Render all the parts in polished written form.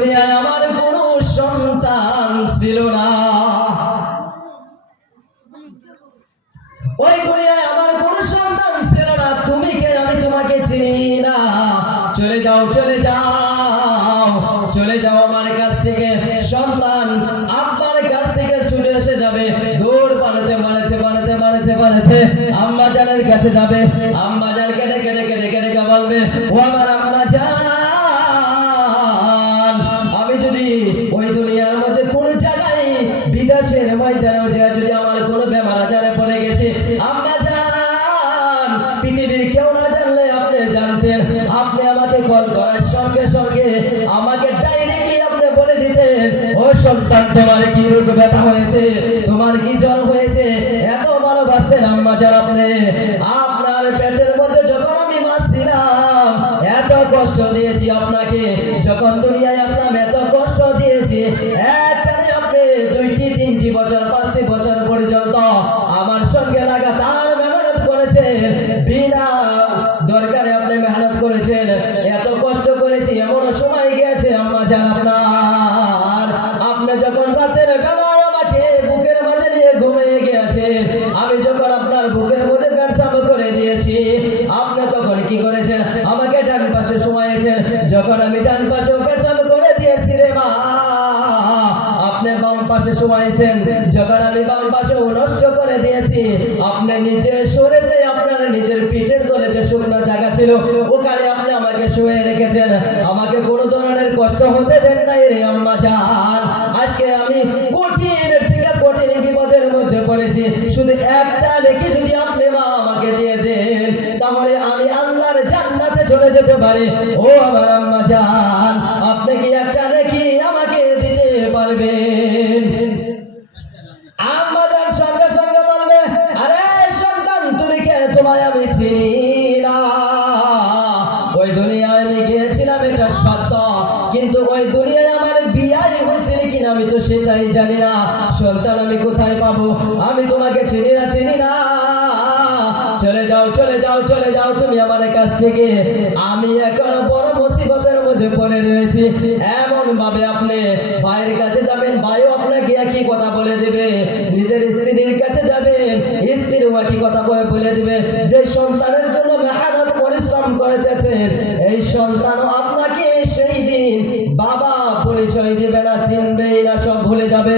দুনিয়ায় আমার কোনো সন্তান ছিল না, ওই দুনিয়ায় আমার কোনো সন্তান ছিল না। তুমি কে আমি তোমাকে চিনি না। চলে যাও চলে যাও চলে যাও আমার কাছ থেকে। সন্তান আব্বার কাছ থেকে ছুটে এসে যাবে, দৌড় পালাতে পালাতে পালাতে পালাতে পালাতে আম্মা জানের কাছে যাবে। আম্মা জান কেটে কেটে কেটে কেটে বলবে, ও আমার আম্মা জান, আমি যদি ওই দুনিয়ার মধ্যে কোনো জায়গায় বিদেশের ময়দানে যদি আমার কোনো বেমার আজারে পড়ে গেছে, আম্মা জান পৃথিবীর কেউ না জানলে আপনি জানতেন। আপনি আমাকে কল করার সঙ্গে সঙ্গে আমাকে ডাইরেক্টলি আপনি বলে দিতেন, ও সন্তান তোমার কি রোগ ব্যথা হয়েছে, তোমার কি জ্বর হয়েছে। এত ভালোবাসতেন আম্মা জান আপনি। আপনার পেটের মধ্যে যখন আমি বাঁচছিলাম এত কষ্ট দিয়েছি আপনাকে, যখন দুনিয়ায় আসলাম এত কষ্ট দিয়েছি। একটানে আপনি 2টি 3টি বছর 5টি বছর পর্যন্ত আমার সঙ্গে লাগাতার মেহনত করেছেন, বিনা দরকারে আপনি মেহনত করেছেন, এত কষ্ট করেছি। এমন সময় গিয়েছে আম্মা জান আপনার, আপনি যখন রাতের বেলায় আমাকে বুকের মাঝে নিয়ে ঘুমিয়ে গিয়েছেন, আমি যখন আপনার বুকের মধ্যে পেটসাপ করে দিয়েছি, আপনি তখন কি করেছেন, আমাকে ডান পাশে শোয়াইছেন। যখন আমি ডান পাশে পেটসাপ করে দিয়েছি রে মা, আপনি বাম পাশে শোয়াইছেন। যখন আমি বাম পাশে নষ্ট করে দিয়েছি, আপনি নিচে সরে যে আপনার নিজের পিঠের তলে যে শুকনো জায়গা ছিল ওখানে আপনি আমাকে শুয়ে রেখেছেন। আমাকে কোনো ধরনের কষ্ট হতে দেন নাই রে আম্মা জান। আজকে আমি কঠিন থেকে কঠিন বিপদের মধ্যে পড়েছি, শুধু একটা রেখে যদি আপনি মা আমাকে দিয়ে দেন তাহলে আমি আল্লাহর জান্নাতে চলে যেতে পারি। ও আমার আম্মা জান, আপনি কি একটা রেখে আমাকে দিতে পারবেন? আম্মা জান সঙ্গে সঙ্গে বলবে, আরে সন্তান তুমি কে, তোমায় আমি চিনি না। ওই দুনিয়ায় আমি গিয়েছিলাম এটা সত্য, কিন্তু ওই দুনিয়ায় আমার বিয়াই হয়েছিল কিনা আমি তো সেটাই জানি না। সন্তান আমি কোথায় পাবো, আমি তোমাকে চিনি না চিনি না। চলে যাও চলে যাও চলে যাও তুমি আমার কাছ থেকে, আমি এখন বড় মুসিবতের মধ্যে পড়ে রয়েছি। এমন ভাবে আপনি ভাইয়ের কাছে যাবেন, ভাইও আপনাকে একই কথা বলে দেবে। নিজের স্ত্রীর কাছে যাবেন, স্ত্রীও একই কথা বলে দেবে। যে সন্তানের জন্য মেহনত পরিশ্রম করতেছেন, এই সন্তানও আপনাকে সেই দিন বাবা পরিচয় দিবে না, চিনবে না, সব ভুলে যাবে,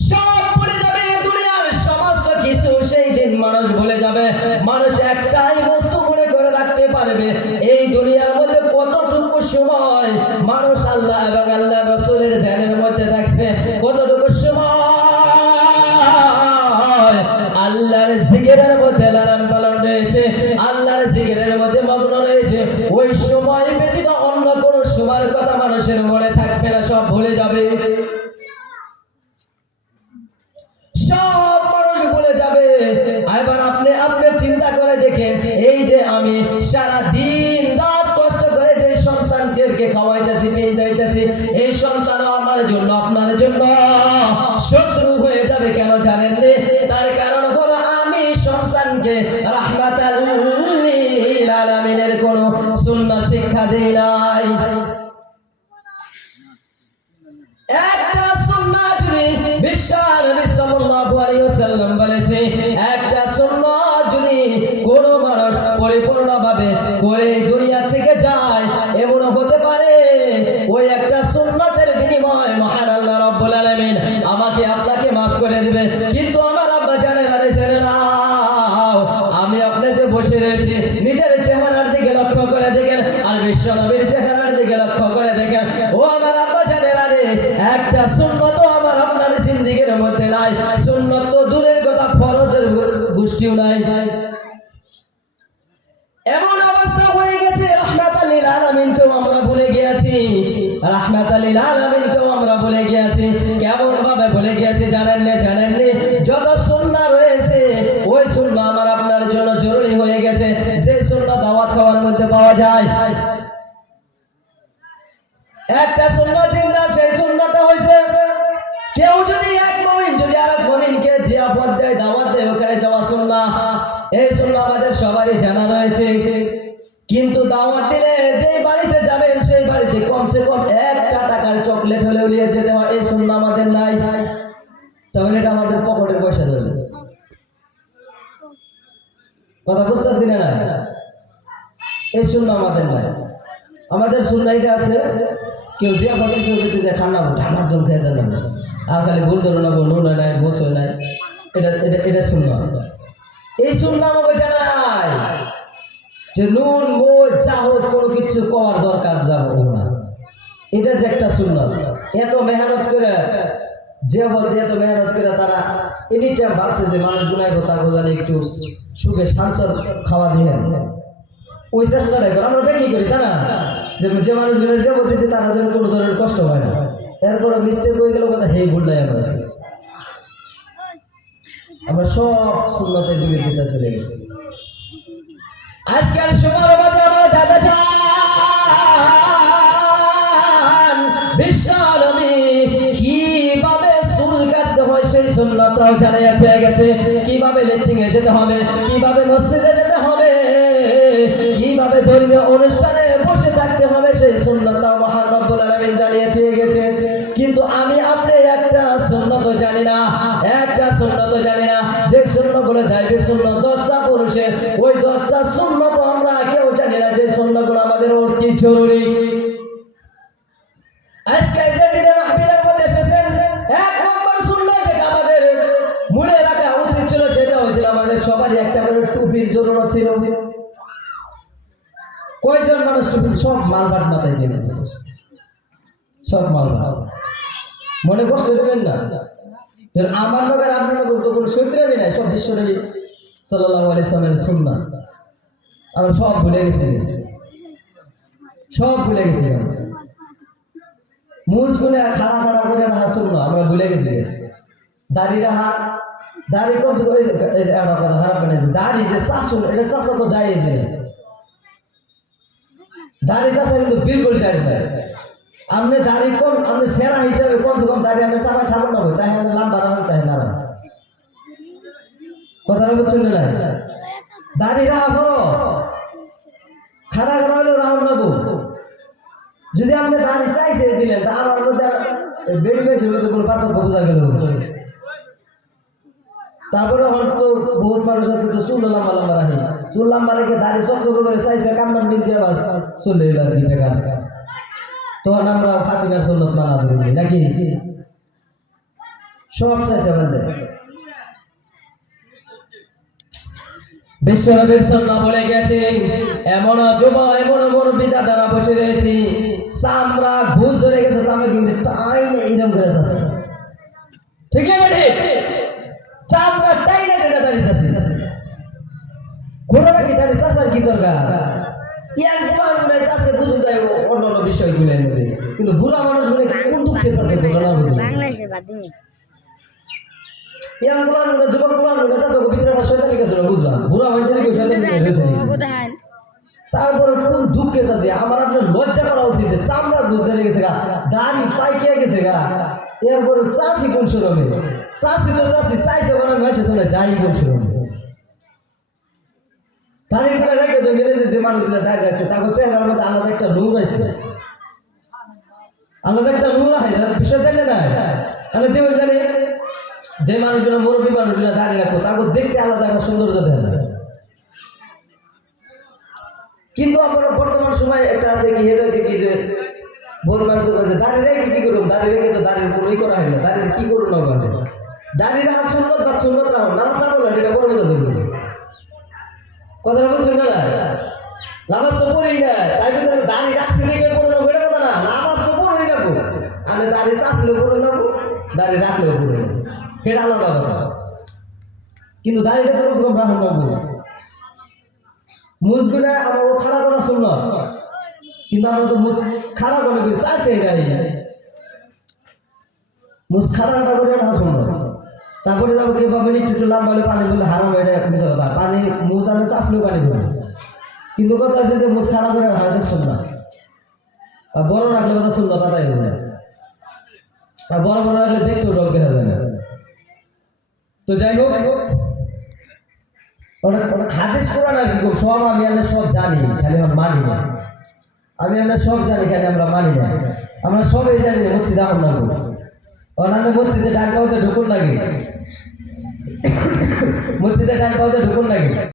সব ভুলে যাবে। দুনিয়ার সমস্ত কিছু সেই দিন মানুষ ভুলে যাবে। মানুষ একটাই বস্তু মনে করে রাখতে পারবে, এই দুনিয়ার মধ্যে কতটুকু সময় মানুষ আল্লাহ এবং আল্লাহ রাসূলের ধ্যানের মধ্যে থাকছে, কতটুকু সময় আল্লাহর জিকিরের মধ্যে লালন পালন রয়েছে, আল্লাহর জিকিরের মধ্যে মগ্ন রয়েছে। ওই সময় ব্যতীত অন্য কোন সময়ের কথা মানুষের মনে থাকবে না, সব ভুলে যাবে, সব মানুষ ভুলে যাবে। এবার আপনি চিন্তা করে দেখেন, এই যে আমি সারা দিন রাত কষ্ট করে যে সন্তানদেরকে খাওয়াইতেছি পিন্দাইতেছি, এই সন্তানও আমার জন্য আপনার জন্য শত্রু হয়ে যাবে। কেন জানেন? তার কারণ হলো আমি সন্তানকে রাহমাতাল লিল আলামিনের কোন সুন্নাহ শিক্ষা দেই নাই। একটা সুন্নাহ যদি বিশ্ব নবী সাল্লাল্লাহু আলাইহি ওয়াসাল্লাম বলেছে, একটা সুন্নাহ যদি কোন মানুষ পরিপূর্ণভাবে করে দুনিয়া থেকে যায়, এমন হতে পারে ওই একটা সুন্নাতের বিনিময়ে মহান আল্লাহ রাব্বুল আলামিন আমাকে আপনাকে maaf করে দিবেন। কিন্তু আমার আব্বা জানেন না, আমি আপনি যে বসে রয়েছি নিজের চেহারার দিকে লক্ষ্য করে দেখেন আর বিশ্ব নবীর চেহারার দিকে লক্ষ্য করে দেখেন। ও আমার আব্বা জানেন না, একটা সুন্নাত আমার আপনার জিন্দেগির মধ্যে নাই। সুন্নাত তো দূরের কথা, ফরজের গোষ্ঠীও নাই। এমন অবস্থা হয়ে গেছে, রাহমাতাল লিল আলামিনকেও আমরা ভুলে গিয়েছি, রাহমাতাল লিল আলামিনকেও আমরা ভুলে গিয়েছি। কেমন ভাবে ভুলে গিয়েছি জানেন না? যত সুন্নাহ রয়েছে ওই সুন্নাহ আমার আপনার জন্য জরুরি হয়ে গেছে। যে সুন্নাহ দাওয়াত খাওয়ার মধ্যে পাওয়া যায়, একটা সুন্নাহ জিন্দা, সেই সুন্নাহটা হইছে কেউ যদি এক মুমিন যদি আরেক মুমিনকে জিয়াফত দেয়, দাওয়াত দেয়, ওখানে যাওয়া সুন্নাহ। এই সুন্নাহ আমাদের সবারই জানা রয়েছে, কিন্তু দাওয়াত দিলে যেই বাড়িতে যাবেন সেই বাড়িতে কম কমসে কম একটা টাকার চকলেট হলেও নিয়ে যেতে হয়, এই সুন্নাহ আমাদের নাই। তাহলে এটা আমাদের পকেটের পয়সা ধরে, কথা বুঝতেছি না? এই সুন্নাহ আমাদের নাই। আমাদের সুন্নাহ এটা আছে, কেউ যে আমাদের দিতে যায় খান্না ঠান্ডার জল খেয়ে দেন না, আর খালি ভুল ধরে নেবো, নুন নাই গোছ নাই, এটা এটা এটা সুন্নাহ। এই সুন্নাহ আমাকে জানাই যে নুন গোছ যা হোক কোনো কিছু করার দরকার যাবো না, এটা যে একটা সুন্নাহ। এত মেহনত করে যে বলতে এত মেহনত করে তারা এনি টাইম ভাবছে যে মানুষ গুনায় কথা বলে একটু সুখে শান্ত খাওয়া দিয়ে, ওই চেষ্টাটাই করে আমরা বেশি করি, তাই না? যে মানুষগুলো যে বলতেছে তারা যেন কোনো ধরনের কষ্ট হয় না, এরপরে মিস্টেক হয়ে গেল কথা হেই ভুলটাই আমরা সব সুন্নতের দিকে যেটা চলে গেছি। আজকাল সময় মধ্যে আমার দাদা যান বিশ্বনবী কিভাবে চুল কাটতে হয় সেই সুন্নতটাও জানাইয়া হয়ে গেছে, কিভাবে লেট্রিন এ যেতে হবে, কিভাবে মসজিদে যেতে হবে, কিভাবে ধর্মীয় অনুষ্ঠানে বসে থাকতে হবে সেই সুন্নতটাও মহান রব্বুল আলামিন জানিয়ে দিয়ে গেছে। কিন্তু আমি আপনি একটা সুন্নত জানি না, একটা সুন্নত জানি না, যে সুন্নতগুলো দাবি সুন্নত 10টা পুরুষের, ওই 10টা সুন্নত আমরা কেউ জানি না যে সুন্নতগুলো আমাদের অতি জরুরি। আজকে যে দিনে মাহফিলের মধ্যে এসেছেন, এক নম্বর সুন্নাহ যেটা আমাদের মনে রাখা উচিত ছিল সেটা হয়েছিল আমাদের সবারই একটা করে টুপির জরুরত ছিল। কয়জন মানুষ টুপি? সব মালবাট মাথায় দিয়ে নেবে, সব মালবাট। মনে কষ্ট দেবেন না, আমার নগর আপনার নগর তো কোনো সত্যি নাই, সব বিশ্বনবী সাল্লাল্লাহু আলাইহি ওয়াসাল্লামের সুন্নাহ আমরা সব ভুলে গেছি, সব ভুলে গেছি। মুজগুনে খাড়া খাড়া করে রাখা সুন্নাহ আমরা ভুলে গেছি। দাড়ি রাখা, দাড়ি করছে একটা কথা খারাপ বানাইছে, দাড়ি যে চাষুন এটা চাষা তো জায়েজ না, দাড়ি চাষা কিন্তু বিলকুল জায়েজ না। আপনি দাড়ি কম, আপনি সেরা হিসাবে কমসে কম দাড়ি আপনি চাপাই থাকুন না, চাই আপনি লাম্বা রাখুন চাই না, কথাটা বুঝছেন না? দাড়ি রাখা খরচ, খাড়া খাড়া হলেও রাহুল নেবো। যদি আপনি দাড়ি চাইছে দিলেন তা আমার মধ্যে বেড়ি পেয়েছিল কোনো পার্থক্য বোঝা গেল। তারপরে হয়তো বহুত মানুষ আছে তো চুল লম্বা লম্বা রাখি, চুল লম্বা রেখে দাড়ি চক্র করে চাইছে কান্নার মিলতে বাস চলে এলো আর কি বেকার। তখন আমরা ফাতিমার সুন্নাত মানা ধরি নাকি সব চাইছে আমাদের। বিশ্বনবীর সুন্নাহ বলে গেছে, এমন যুবক এমন বিদা দ্বারা বসে রয়েছি, চামড়া ঘুষ ধরে গেছে, চামড়া কিন্তু টাইনে এইরকম করে আছে, ঠিক আছে? চামড়া টাইনে টেনে দাঁড়িয়েছে, কোনো নাকি দাঁড়িয়ে চাষার কি দরকার? ইয়ার কুমার মনে চাষে বুঝুন যায় অন্য অন্য বিষয়গুলোর মধ্যে, কিন্তু বুড়া মানুষগুলো কোন দুঃখে চাষে বুঝলো না, বুঝলো ইয়ার কুমার মনে যুবক কুমার মনে চাষে ভিতরে শয়তানি কাছে বুঝলাম, বুড়া মানুষের কেউ শয়তানি তারপরে কোন দুঃখে চাষে। আমার আপনার লজ্জা করা উচিত যে চামড়া ঘুষ ধরে গেছে গা, দাড়ি পাইকিয়া গেছে গা, এরপরে চাষি কোন সুরমে, চাষি তো চাষি চাইছে কোনো মেসে শুনে যাই কোন সুরমে। দাঁড়িয়ে করে রেখে তো গেলে যে মানুষগুলো দাঁড়িয়ে রাখছে তাকে চেহারার মধ্যে আলাদা একটা নূর আছে, আলাদা একটা নূর আছে, বিষয় জানে না? তাহলে দেবেন জানে যে মানুষগুলো মুরব্বী মানুষগুলো দাঁড়িয়ে রাখো তাকে দেখতে আলাদা একটা সৌন্দর্য দেয় না। কিন্তু আমরা বর্তমান সময় একটা আছে কি, এটা হচ্ছে কি যে বহুত মানুষ বলছে দাঁড়িয়ে রেখে কি করুন, দাঁড়িয়ে রেখে তো দাঁড়িয়ে কোনোই করা হয় না, দাঁড়িয়ে কি করুন না ওখানে দাঁড়িয়ে রাখা সুন্নত বা সুন্নত রাখুন, নামাজ না বললেন এটা বড় বোঝা যাবে, কথাটা বলছেন না? নামাজ তো পড়ি না, তাই বলছে দাঁড়িয়ে রাখছি রেখে পড়ে নেবো, এটা কথা না, নামাজ তো পড়েই রাখবো, আমি দাঁড়িয়ে চাষলেও পড়ে নেবো, দাঁড়িয়ে রাখলেও পড়ে নেবো, এটা আলাদা কথা। কিন্তু দাঁড়িয়েটা তো কমসে কম রাখুন নেবো। মুজগুলা আমার খাড়া করা সুন্নত, কিন্তু আমরা তো মুজ খাড়া করে করি চাষে গাড়ি মুজ খাড়া খাড়া করে রাখা সুন্নত। তারপরে যাবো কি পাবেন একটু লাম্বা হলে পানি বলে হারাম, এটা মিশা কথা, পানি মুজ আনে চাষলেও পানি পড়ে, কিন্তু কথা আছে যে মুজ খাড়া করে রাখা হচ্ছে সুন্নত, আর বড় রাখলে কথা সুন্নত তাই বলে, আর বড় বড় রাখলে দেখতেও ডক দেখা যায় না। তো যাই হোক অনেক হাদিস কোরআন আর কি সব আমি সব জানি, খালি আমার মানি না। আমি আমরা সব জানি কেন আমরা মানি না, আমরা সবাই জানি মসজিদে আগুন লাগবে, অন্যান্য মসজিদে ডান পাওয়াতে ঢুকুন লাগে, মসজিদে ডান পাওয়াতে ঢুকুন লাগে।